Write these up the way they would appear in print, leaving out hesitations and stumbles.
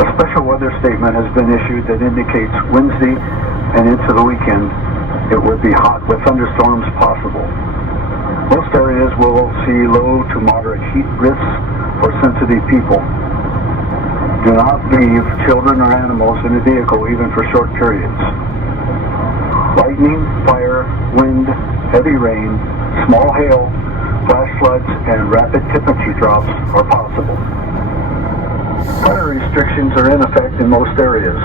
A special weather statement has been issued that indicates Wednesday and into the weekend it will be hot with thunderstorms possible. Most areas will see low to moderate heat risks for sensitive people. Do not leave children or animals in a vehicle even for short periods. Lightning, fire, wind, heavy rain, small hail, flash floods, and rapid temperature drops are possible. Fire restrictions are in effect in most areas.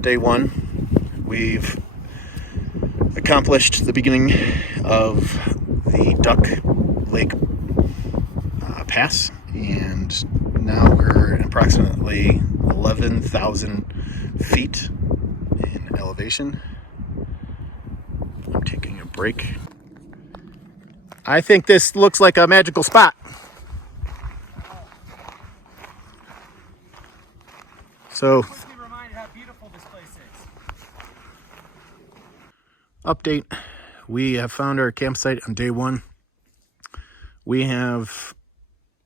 Day one, we've accomplished the beginning of the Duck Lake Pass, and now we're at approximately 11,000 feet in elevation. I'm taking a break. I think this looks like a magical spot. So, update, we have found our campsite on day one. We have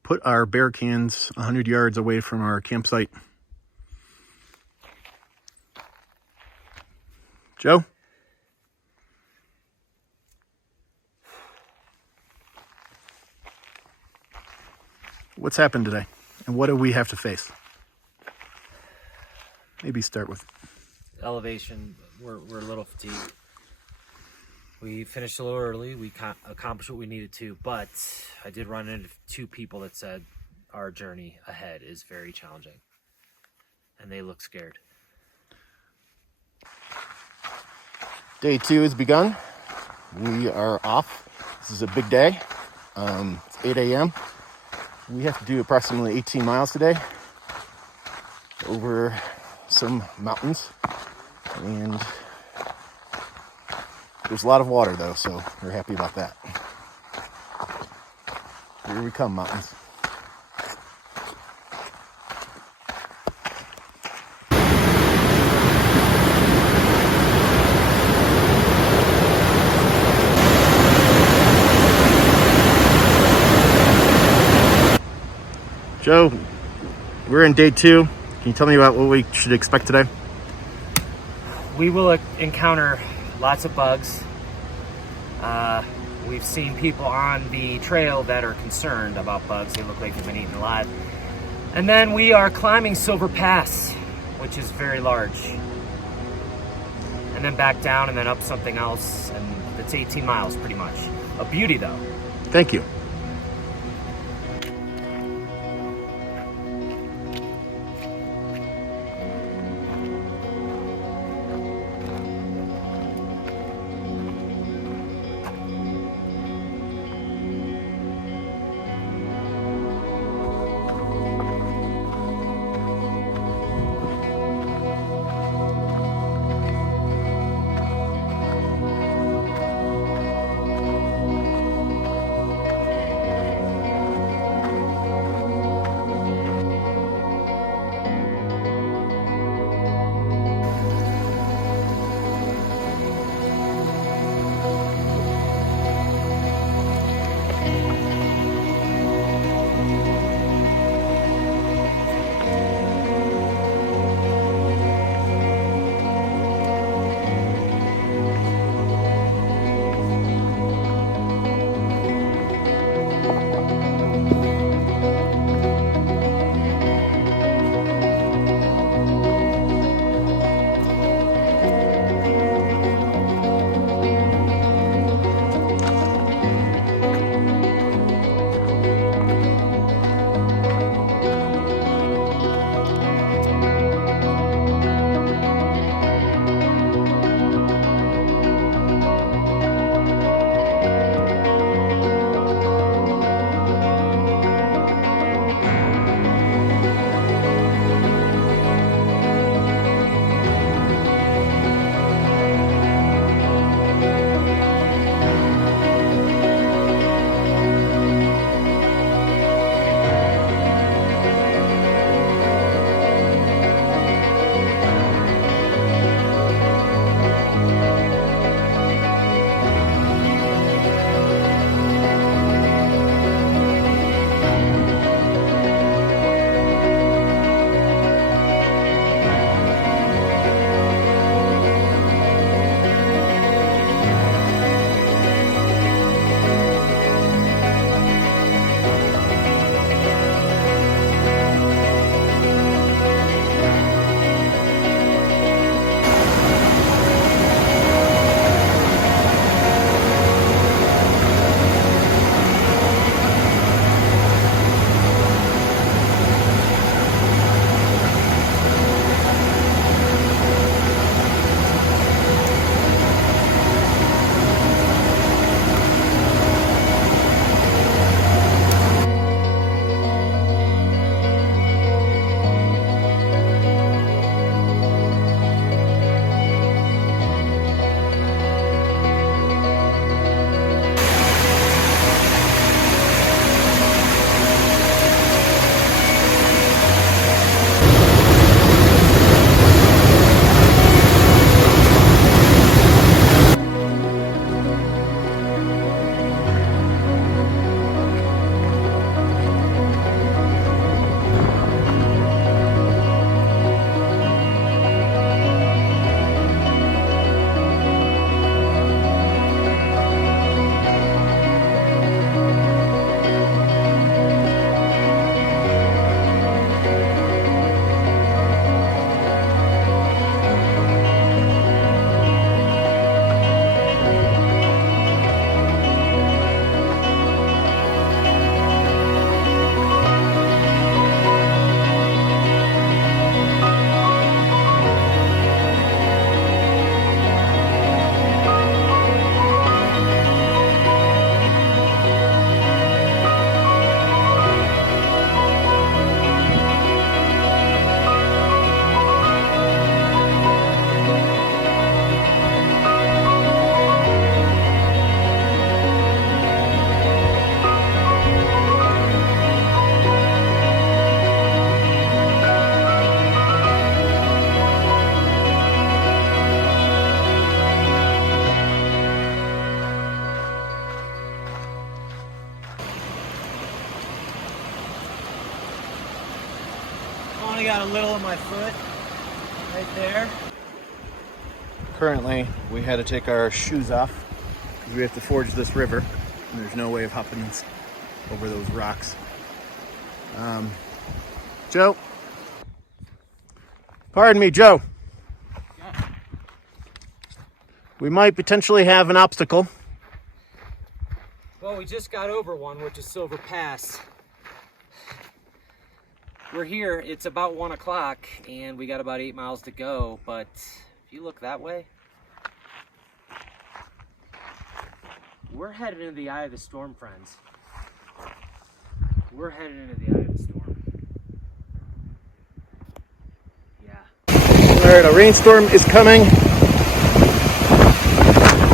put our bear cans 100 yards away from our campsite. Joe? What's happened today? And what do we have to face? Maybe start with elevation. We're a little fatigued. We finished a little early. We accomplished what we needed to, but I did run into two people that said our journey ahead is very challenging, and they look scared. Day two has begun. We are off. This is a big day. It's 8 a.m. We have to do approximately 18 miles today over some mountains, and there's a lot of water though, so we're happy about that. Here we come, mountains. Joe, we're in day two. Can you tell me about what we should expect today? We will encounter lots of bugs. We've seen people on the trail that are concerned about bugs. They look like they've been eaten alive. And then we are climbing Silver Pass, which is very large. And then back down and then up something else. And it's 18 miles pretty much. A beauty though. Thank you. only got a little on my foot right there. Currently, we had to take our shoes off because we have to forge this river, and there's no way of hopping over those rocks. Joe. Pardon me, Joe. We might potentially have an obstacle. Well, we just got over one, which is Silver Pass. We're here, it's about 1 o'clock, and we got about 8 miles to go, but if you look that way, we're headed into the eye of the storm, friends. We're headed into the eye of the storm. Yeah. All right, a rainstorm is coming.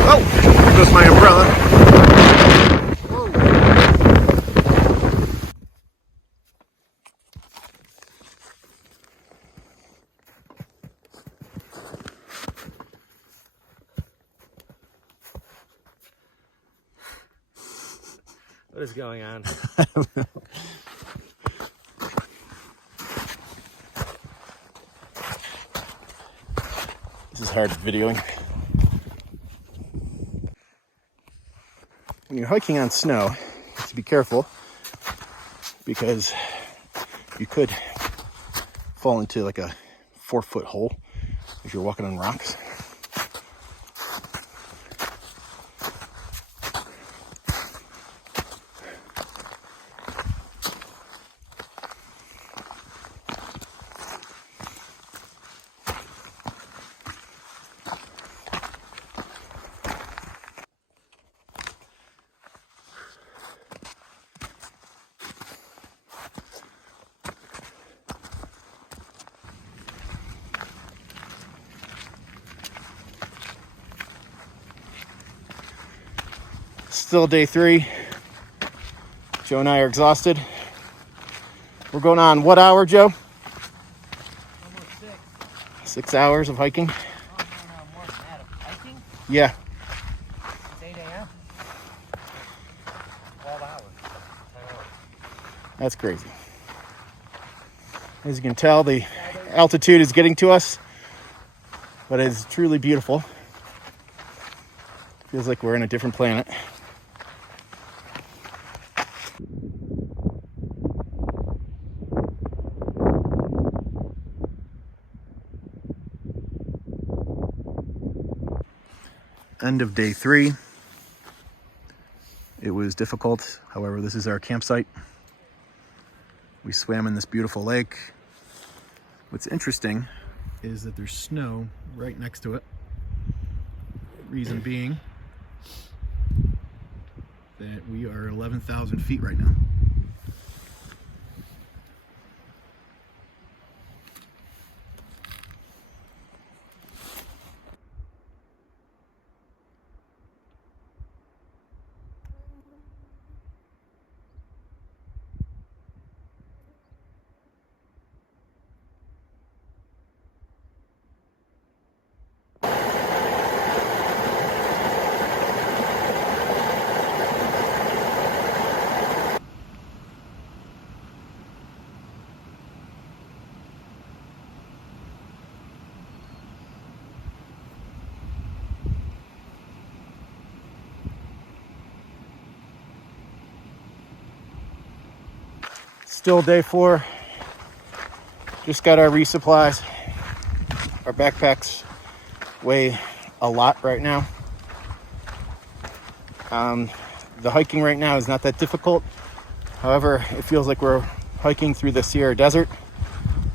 Oh, there goes my umbrella. Whoa. What is going on? I don't know. This is hard videoing. When you're hiking on snow, you have to be careful because you could fall into like a 4-foot hole if you're walking on rocks. Still day 3. Joe and I are exhausted. We're going on what hour, Joe? Almost 6. 6 hours of hiking? Oh, no, more than that. Of hiking? Yeah. It's 8 a.m. 12 hours. 10 hours. That's crazy. As you can tell, the altitude is getting to us, but it's truly beautiful. Feels like we're on a different planet. End of day 3. It was difficult. However, this is our campsite. We swam in this beautiful lake. What's interesting is that there's snow right next to it. Reason being that we are 11,000 feet right now. Still day 4. Just got our resupplies. Our backpacks weigh a lot right now. The hiking right now is not that difficult. However, it feels like we're hiking through the Sierra Desert.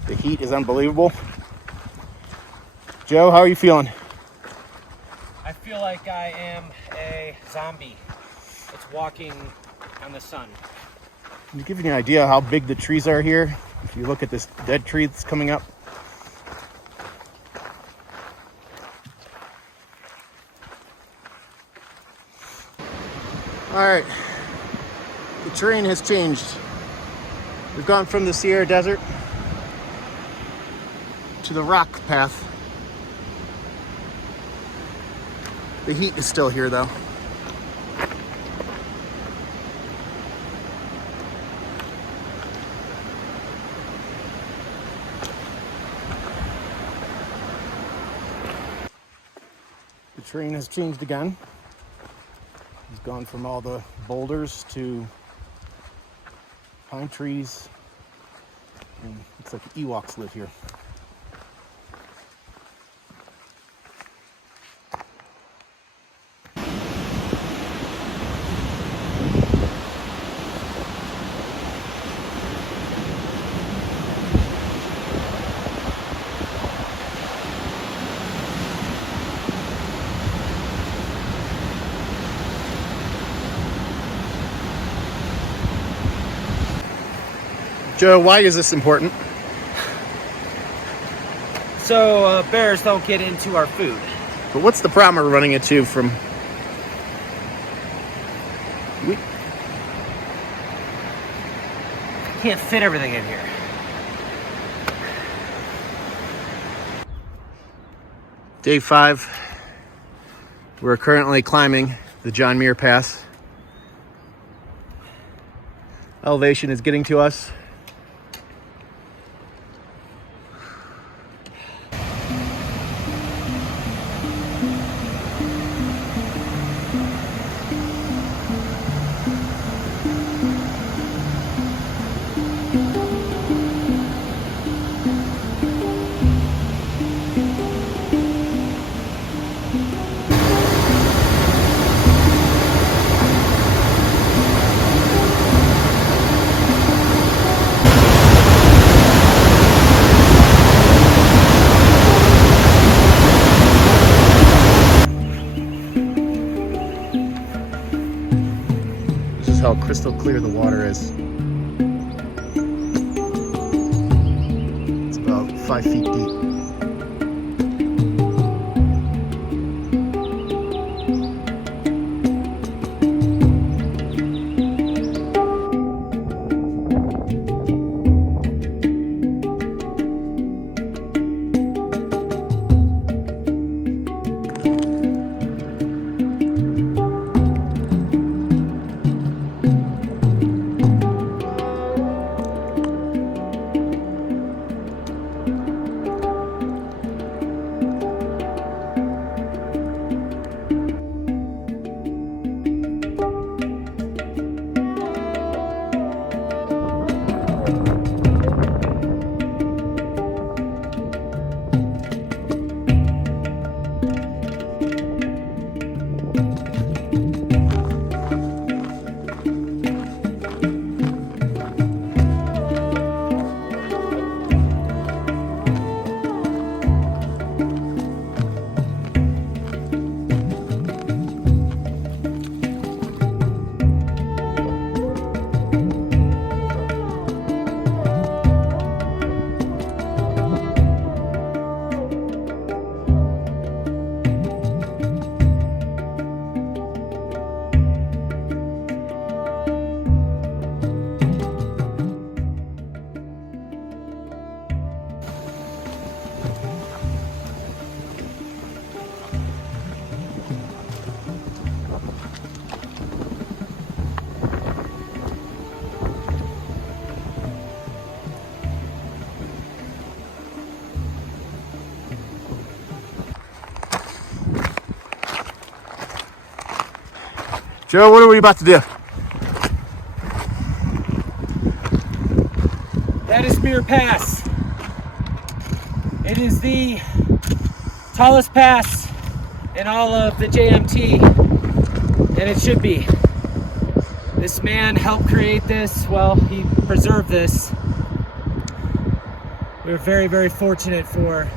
The heat is unbelievable. Joe, how are you feeling? I feel like I am a zombie. It's walking on the sun. To give you an idea how big the trees are here, if you look at this dead tree that's coming up. All right, the terrain has changed. We've gone from the Sierra Desert to the rock path. The heat is still here though. terrain has changed again. It's gone from all the boulders to pine trees, and looks like Ewoks live here. Joe, why is this important? So bears don't get into our food. But what's the problem we're running into from... Can't fit everything in here. Day 5. We're currently climbing the John Muir Pass. Elevation is getting to us. This is how crystal clear the water is. It's about 5 feet deep. Joe, what are we about to do? That is Muir Pass. It is the tallest pass in all of the JMT, and it should be. This man helped create this. Well, he preserved this. We're very, very fortunate for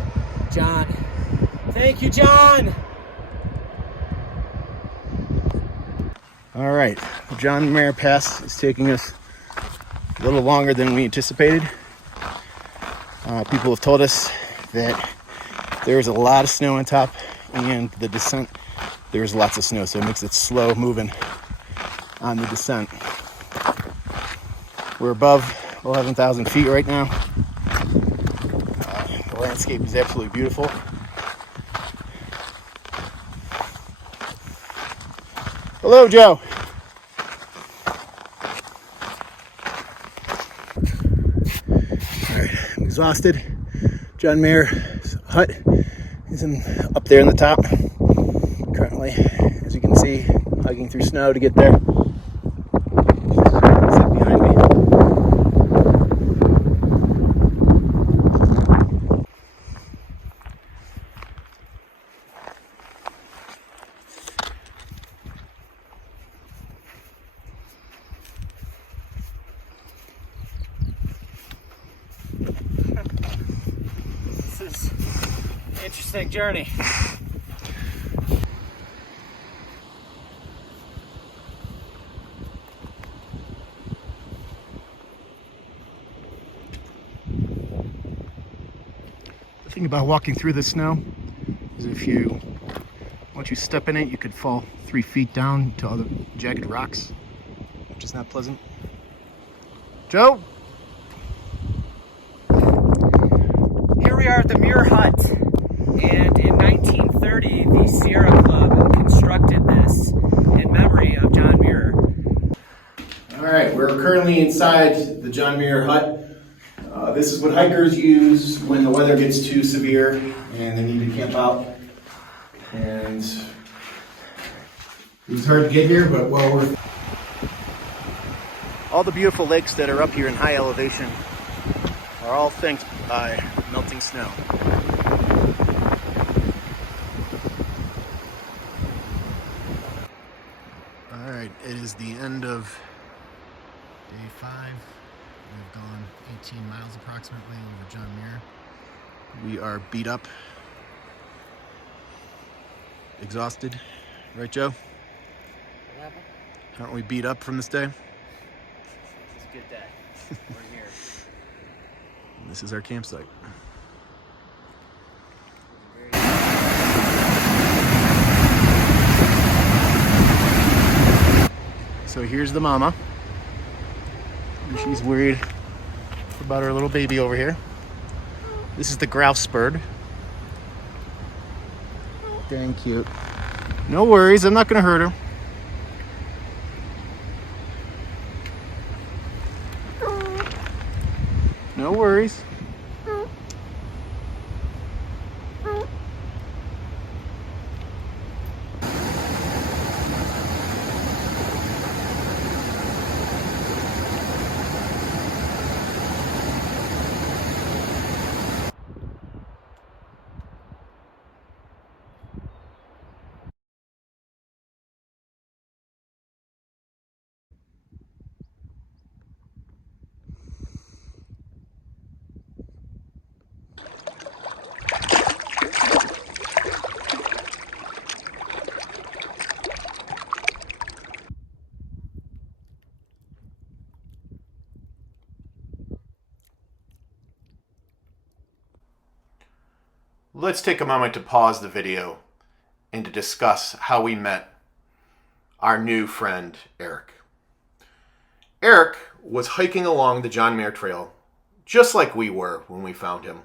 John. Thank you, John. All right, the John Muir Pass is taking us a little longer than we anticipated. People have told us that there's a lot of snow on top, and the descent, there's lots of snow, so it makes it slow moving on the descent. We're above 11,000 feet right now. The landscape is absolutely beautiful. Hello, Joe. All right, I'm exhausted. John Muir's hut is up there in the top. hiking through snow to get there. Is that behind me? This is an interesting journey. The thing about walking through the snow is once you step in it, you could fall 3 feet down to other jagged rocks, which is not pleasant. Joe? Here we are at the Muir Hut, and in 1930, the Sierra Club constructed this in memory of John Muir. All right, we're currently inside the John Muir Hut. This is what hikers use when the weather gets too severe and they need to camp out. And it was hard to get here, but well worth it. All the beautiful lakes that are up here in high elevation are all thanked by melting snow. All right, it is the end of day 5. We've gone 18 miles approximately over John Muir. We are beat up, exhausted. Right, Joe? What happened? Aren't we beat up from this day? It's a good day. We're here. And this is our campsite. So here's the mama. And she's worried about her little baby over here. This is the grouse bird. Dang cute. No worries, I'm not gonna hurt her. No worries. Let's take a moment to pause the video and to discuss how we met our new friend, Eric. Eric was hiking along the John Muir Trail, just like we were when we found him.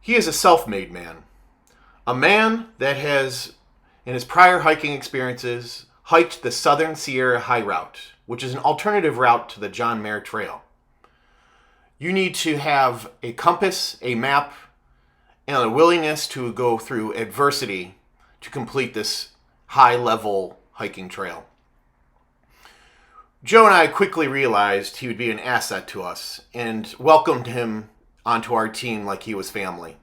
He is a self-made man, a man that has, in his prior hiking experiences, hiked the Southern Sierra High Route, which is an alternative route to the John Muir Trail. You need to have a compass, a map, and a willingness to go through adversity to complete this high-level hiking trail. Joe and I quickly realized he would be an asset to us and welcomed him onto our team like he was family.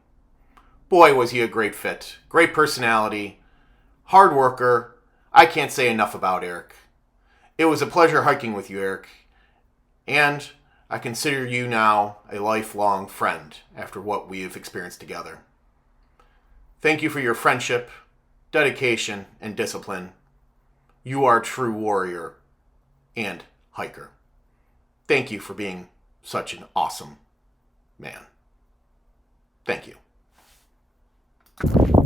Boy, was he a great fit. Great personality, hard worker. I can't say enough about Eric. It was a pleasure hiking with you, Eric. And I consider you now a lifelong friend after what we have experienced together. Thank you for your friendship, dedication, and discipline. You are a true warrior and hiker. Thank you for being such an awesome man. Thank you.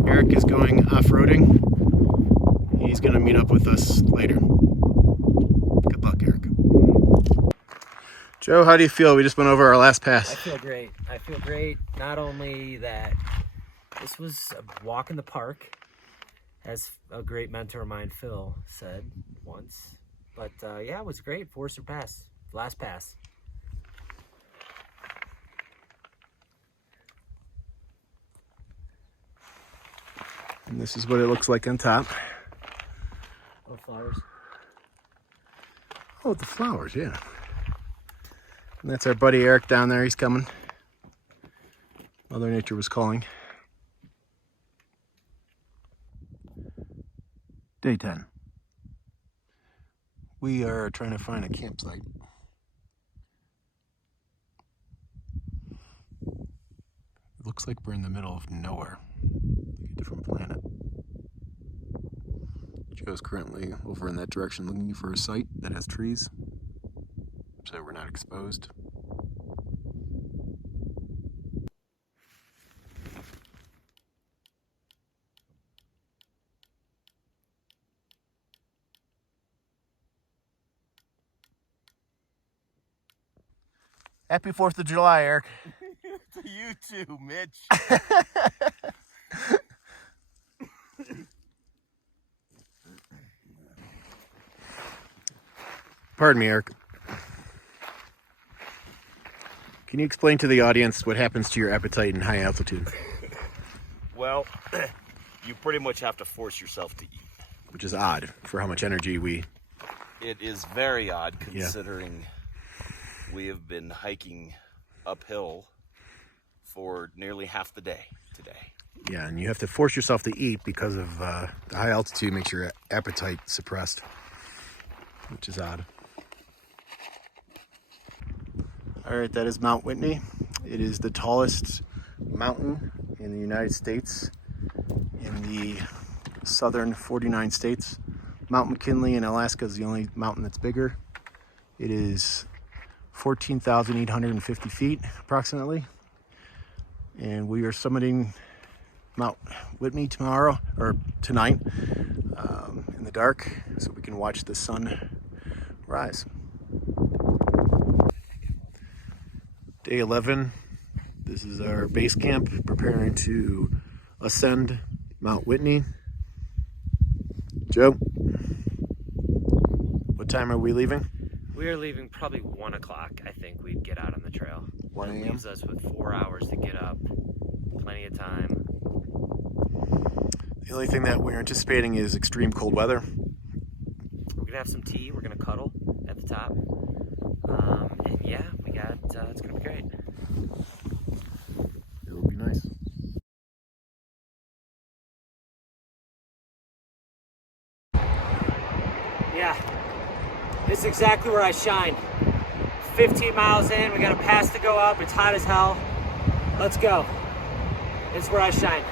Eric is going off-roading. He's going to meet up with us later. Good luck, Eric. Joe, how do you feel? We just went over our last pass. I feel great. I feel great. Not only that this was a walk in the park, as a great mentor of mine, Phil, said once. But yeah, it was great. Forester Pass. Last pass. And this is what it looks like on top. Oh, flowers. Oh, the flowers, yeah. And that's our buddy Eric down there. He's coming. Mother Nature was calling. Day 10. We are trying to find a campsite. It looks like we're in the middle of nowhere, like a different planet. Joe's currently over in that direction looking for a site that has trees, so we're not exposed. Happy 4th of July, Eric. To you too, Mitch. Pardon me, Eric. Can you explain to the audience what happens to your appetite in high altitude? Well, you pretty much have to force yourself to eat. Which is odd for how much energy we... It is very odd considering we have been hiking uphill for nearly half the day today. Yeah, and you have to force yourself to eat because of the high altitude makes your appetite suppressed, which is odd. All right, that is Mount Whitney. It is the tallest mountain in the United States, in the southern 49 states. Mount McKinley in Alaska is the only mountain that's bigger. It is 14,850 feet approximately. And we are summiting Mount Whitney tomorrow, or tonight, in the dark, so we can watch the sun rise. Day 11, this is our base camp, preparing to ascend Mount Whitney. Joe, what time are we leaving? We are leaving probably 1 o'clock. I think we'd get out on the trail. 1 That a.m.? leaves us with 4 hours to get up. Plenty of time. The only thing that we're anticipating is extreme cold weather. We're gonna have some tea. We're gonna cuddle at the top. And yeah, we got. It's gonna be great. It will be nice. Yeah, this is exactly where I shine. 15 miles in, we got a pass to go up. It's hot as hell. Let's go. This is where I shine.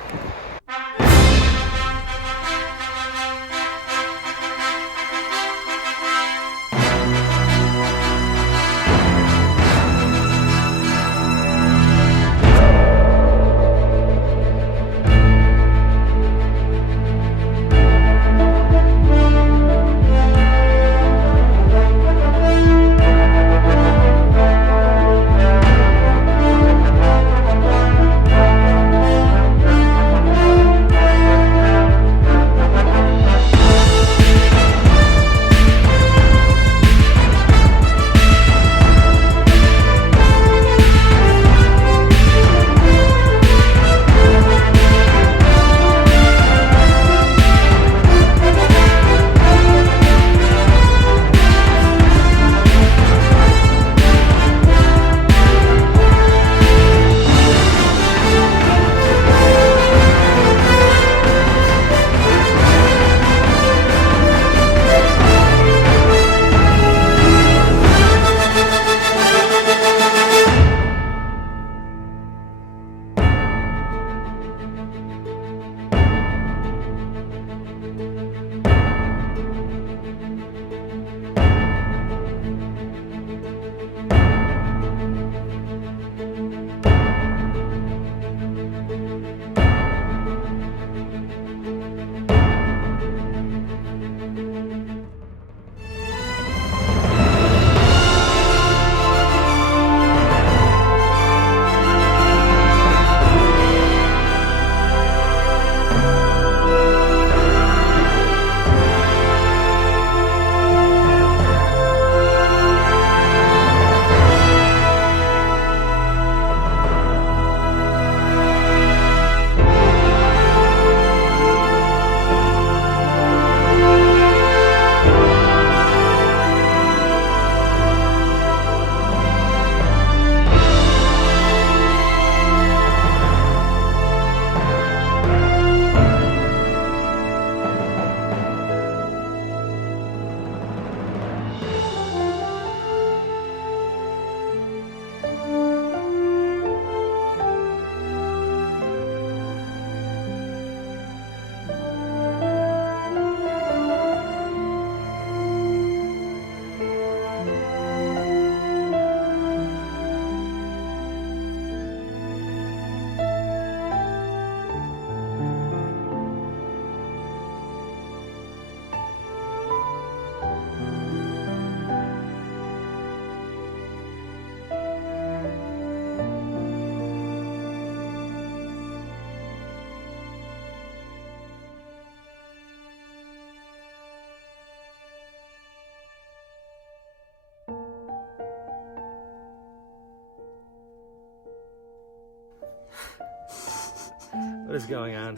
What is going on?